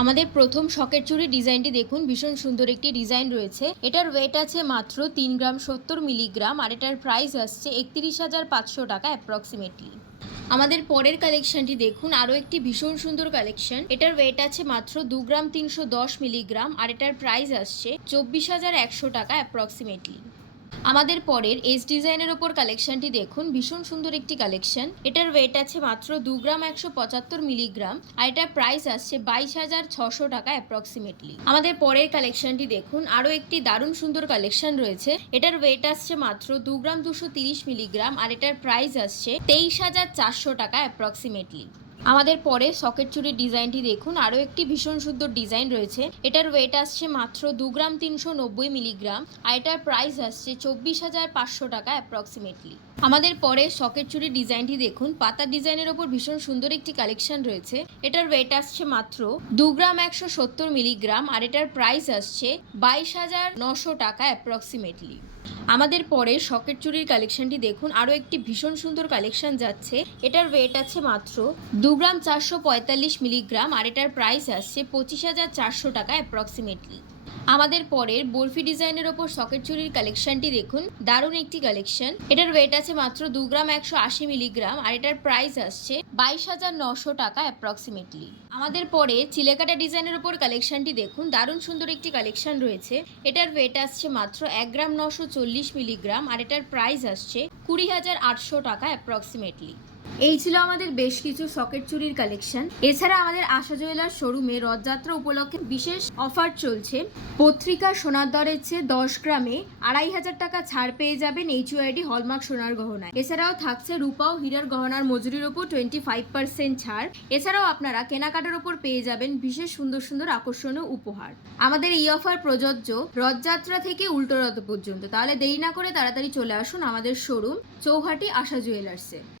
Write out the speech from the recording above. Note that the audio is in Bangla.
আমাদের প্রথম শখের চুড়ি ডিজাইনটি দেখুন, ভীষণ সুন্দর একটি ডিজাইন রয়েছে। এটার ওয়েট আছে মাত্র 3 গ্রাম 70 মিলিগ্রাম আর এটার প্রাইস আসছে 31,500 টাকা অ্যাপ্রক্সিমেটলি। আমাদের পরের কালেকশনটি দেখুন, আরও একটি ভীষণ সুন্দর কালেকশন। এটার ওয়েট আছে মাত্র 2 গ্রাম 310 মিলিগ্রাম আর এটার প্রাইস আসছে 24,100 টাকা অ্যাপ্রক্সিমেটলি। আমাদের পরের এস ডিজাইনের ওপর কালেকশনটি দেখুন, ভীষণ সুন্দর একটি কালেকশন। এটার ওয়েট আছে মাত্র 2 গ্রাম 175 মিলিগ্রাম আর এটার প্রাইস আসছে 22,600 টাকা অ্যাপ্রক্সিমেটলি। আমাদের পরের কালেকশনটি দেখুন, আরও একটি দারুণ সুন্দর কালেকশন রয়েছে। এটার ওয়েট আসছে মাত্র 2 গ্রাম 230 মিলিগ্রাম আর এটার প্রাইস আসছে 23,400 টাকা অ্যাপ্রক্সিমেটলি। আমাদের পরে সকেট চুড়ির ডিজাইনটি দেখুন, আরও একটি ভীষণ সুন্দর ডিজাইন রয়েছে। এটার ওয়েট আসছে মাত্র 2 গ্রাম 390 মিলিগ্রাম আর এটার প্রাইস আসছে 24,500 টাকা অ্যাপ্রক্সিমেটলি। আমাদের পরে সকেট চুড়ির ডিজাইনটি দেখুন, পাতার ডিজাইনের ওপর ভীষণ সুন্দর একটি কালেকশন রয়েছে। এটার ওয়েট আসছে মাত্র 2 গ্রাম 170 মিলিগ্রাম আর এটার প্রাইস আসছে 22,900 টাকা অ্যাপ্রক্সিমেটলি। আমাদের পরে সকেট চুড়ির কালেকশনটি দেখুন, আরও একটি ভীষণ সুন্দর কালেকশন যাচ্ছে। এটার ওয়েট আছে মাত্র 2 গ্রাম 445 মিলিগ্রাম আর এটার প্রাইস আসছে 25,400 টাকা অ্যাপ্রক্সিমেটলি। আমাদের পরের বরফি ডিজাইনের ওপর সকেট চুড়ির কালেকশনটি দেখুন, দারুণ একটি কালেকশন। এটার ওয়েট আছে মাত্র 2 গ্রাম 180 মিলিগ্রাম আর এটার প্রাইস আসছে 22,900 টাকা অ্যাপ্রক্সিমেটলি। আমাদের পরে চিলেকাটা ডিজাইনের ওপর কালেকশনটি দেখুন, দারুণ সুন্দর একটি কালেকশন রয়েছে। এটার ওয়েট আসছে মাত্র 1 গ্রাম 940 মিলিগ্রাম আর এটার প্রাইস আসছে 20,800 টাকা অ্যাপ্রক্সিমেটলি। এই ছিল আমাদের বেশ কিছু সকেট চুড়ির কালেকশন। এছাড়া আমাদের আশা জুয়েলার্স শোরুমে রথযাত্রা উপলক্ষে বিশেষ অফার চলছে। পত্রিকা সোনার দরের চেয়ে 10 গ্রামে 2,500 টাকা ছাড় পেয়ে যাবেন HUID হলমার্ক সোনার গহনায়। এছাড়াও থাকছে রূপা ও হীরার গহনার মজুরির ওপর 25% ছাড়। এছাড়াও আপনারা কেনাকাটার ওপর পেয়ে যাবেন বিশেষ সুন্দর সুন্দর আকর্ষণীয় উপহার। আমাদের এই অফার প্রযোজ্য রথযাত্রা থেকে উল্টো রথ পর্যন্ত। তাহলে দেরি না করে তাড়াতাড়ি চলে আসুন আমাদের শোরুম চৌহাটি আশা জুয়েলার্সে।